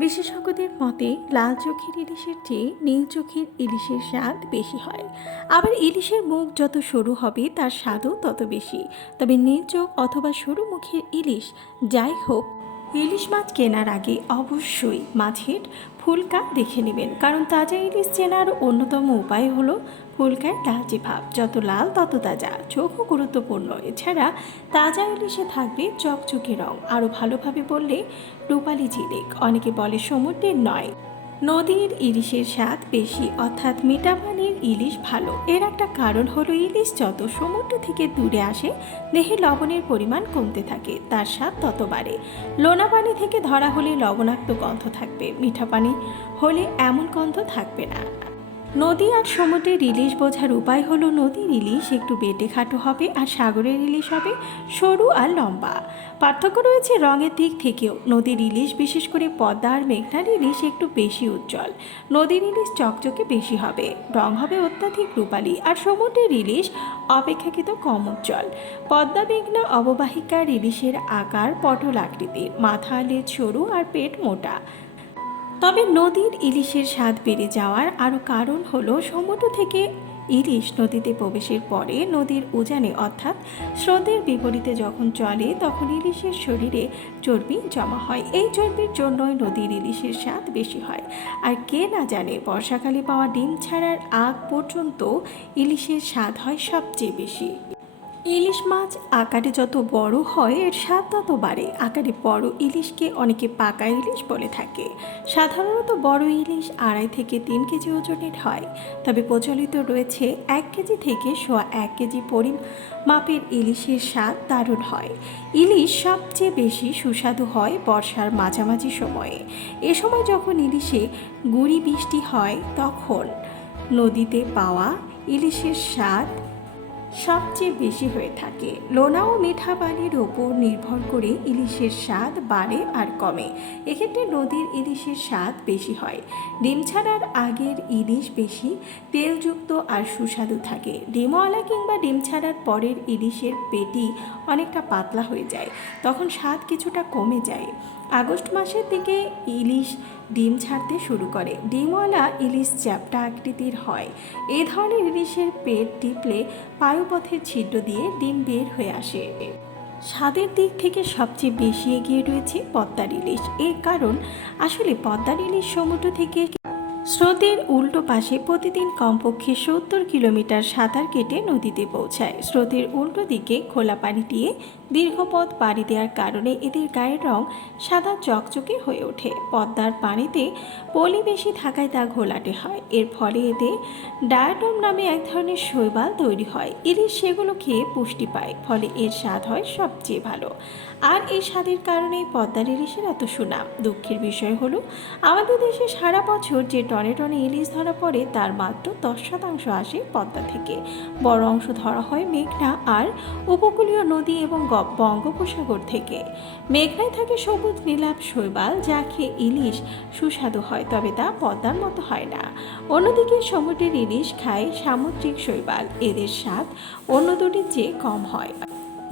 বিশেষজ্ঞদের মতে, লাল চোখের ইলিশের চেয়ে নীল চোখের ইলিশের স্বাদ বেশি হয়। আবার ইলিশের মুখ যত সরু হবে, তার স্বাদও তত বেশি। তবে নীল চোখ অথবা সরু মুখের ইলিশ, যাই হোক ইলিশ মাছ কেনার আগে অবশ্যই মাছের ফুলকা দেখে নেবেন। কারণ তাজা ইলিশ চেনার অন্যতম উপায় হলো ফুলকার লালচে ভাব। যত লাল, তত তাজা। চোখও গুরুত্বপূর্ণ। এছাড়া তাজা ইলিশে থাকবে চকচকে রং। আরও ভালোভাবে বললে রূপালি ঝিলিক। অনেকে বলে সমুদ্রের নয়। নদীর ইলিশের স্বাদ বেশি, অর্থাৎ মিঠা পানির ইলিশ ভালো। এর একটা কারণ হলো ইলিশ যত সমুদ্র থেকে দূরে আসে, দেহে লবণের পরিমাণ কমতে থাকে, তার স্বাদ তত বাড়ে। লোনা পানি থেকে ধরা হলে লবণাক্ত গন্ধ থাকবে মিঠা পানি হলে এমন গন্ধ থাকবে না। নদী আর সমুদ্রের ইলিশ বোঝার উপায় হলো নদীর ইলিশ একটু বেটে খাটো হবে আর সাগরের ইলিশ হবে সরু আর লম্বা। পার্থক্য রয়েছে রঙের দিক থেকেও। নদীর ইলিশ, বিশেষ করে পদ্মা আর মেঘনার ইলিশ একটু বেশি উজ্জ্বল। নদীর ইলিশ চকচকে বেশি হবে। রং হবে অত্যাধিক রূপালী আর সমুদ্রের ইলিশ অপেক্ষাকৃত কম উজ্জ্বল। পদ্মা, মেঘনা, অববাহিকার ইলিশের আকার পটল আকৃতির। মাথা, লেজ সরু আর পেট মোটা। তবে নদীর ইলিশের স্বাদ বেড়ে যাওয়ার আরও কারণ হলো সমুদ্র থেকে ইলিশ নদীতে প্রবেশের পরে নদীর উজানে অর্থাৎ স্রোতের বিপরীতে যখন চলে, তখন ইলিশের শরীরে চর্বি জমা হয়। এই চর্বির জন্যই নদীর ইলিশের স্বাদ বেশি হয়। আর কে না জানে, বর্ষাকালে পাওয়া ডিম ছাড়ার আগ পর্যন্ত ইলিশের স্বাদ হয় সবচেয়ে বেশি। ইলিশ মাছ আকারে যত বড় হয়, এর স্বাদ তত বাড়ে। আকারে বড় ইলিশকে অনেকে পাকা ইলিশ বলে থাকে। সাধারণত বড় ইলিশ আড়াই থেকে তিন কেজি ওজনের হয়। তবে প্রচলিত রয়েছে এক কেজি থেকে সোয়া এক কেজি পরিমাপের ইলিশের স্বাদ দারুণ হয়। ইলিশ সবচেয়ে বেশি সুস্বাদু হয় বর্ষার মাঝামাঝি সময়ে। এ সময় যখন ইলিশে গুড়ি বৃষ্টি হয়, তখন নদীতে পাওয়া ইলিশের স্বাদ সবচেয়ে বেশি হয়ে থাকে। লোনা ও মিঠা পানির ওপর নির্ভর করে ইলিশের স্বাদ বাড়ে আর কমে। এক্ষেত্রে নদীর ইলিশের স্বাদ বেশি হয়। ডিম ছাড়ার আগের ইলিশ বেশি, তেলযুক্ত আর সুস্বাদু থাকে। ডিমওয়ালা কিংবা ডিম ছাড়ার পরের ইলিশের পেটি অনেকটা পাতলা হয়ে যায়। তখন স্বাদ কিছুটা কমে যায়। আগস্ট মাসের দিকে ইলিশ ডিম ছাড়তে শুরু করে। ডিমওয়ালা ইলিশ চ্যাপটা আকৃতির হয়। এ ধরনের ইলিশের পেট টিপলে পায়ুপথের ছিদ্র দিয়ে ডিম বের হয়ে আসে। স্বাদের দিক থেকে সবচেয়ে বেশি এগিয়ে রয়েছে পদ্মার ইলিশ। এর কারণ, আসলে পদ্মার ইলিশ সমুদ্র থেকে স্রোতের উল্টো পাশে প্রতিদিন কমপক্ষে সত্তর কিলোমিটার সাঁতার কেটে নদীতে পৌঁছায়। স্রোতের উল্টো দিকে খোলা পানি দিয়ে দীর্ঘ পথ পাড়ি দেওয়ার কারণে এদের গায়ের রং সাদা চকচকে হয়ে ওঠে। পদ্মার পানিতে পলি বেশি থাকায় তা ঘোলাটে হয়। এর ফলে এতে ডায়াটম নামে এক ধরনের শৈবাল তৈরি হয়। ইলিশ সেগুলো খেয়ে পুষ্টি পায়, ফলে এর স্বাদ হয় সবচেয়ে ভালো। আর এই স্বাদের কারণেই পদ্মার ইলিশের এত সুনাম। দুঃখের বিষয় হলো, আমাদের দেশে সারা বছর যে টনে টনে ইলিশ ধরা পড়ে তার মাত্র দশ শতাংশ আসে পদ্মা থেকে। বড় অংশ ধরা হয় মেঘনা আর উপকূলীয় নদী এবং বঙ্গোপসাগর থেকে। মেঘনায় থাকে সবুজ, নীলাভ, শৈবাল যা খেয়ে ইলিশ সুস্বাদু হয়, তবে তা পদ্মার মতো হয় না। অন্যদিকে সমুদ্রের ইলিশ খায় সামুদ্রিক শৈবাল। এদের স্বাদ অন্য দুটির চেয়ে কম হয়।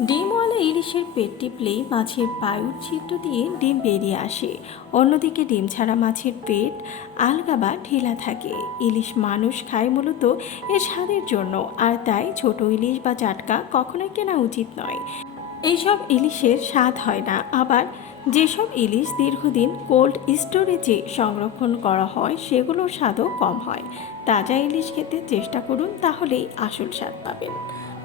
ডিমওয়ালা ইলিশের পেট টিপলে মাছের বায়ুর চিত্র দিয়ে ডিম বেরিয়ে আসে। অন্যদিকে ডিম ছাড়া মাছের পেট আলগা বা ঢিলা থাকে। ইলিশ মানুষ খায় মূলত এর স্বাদের জন্য, আর তাই ছোট ইলিশ বা জাটকা কখনোই কেনা উচিত নয়। এইসব ইলিশের স্বাদ হয় না। আবার যেসব ইলিশ দীর্ঘদিন কোল্ড স্টোরেজে সংরক্ষণ করা হয়, সেগুলোর স্বাদও কম হয়। তাজা ইলিশ খেতে চেষ্টা করুন, তাহলেই আসল স্বাদ পাবেন।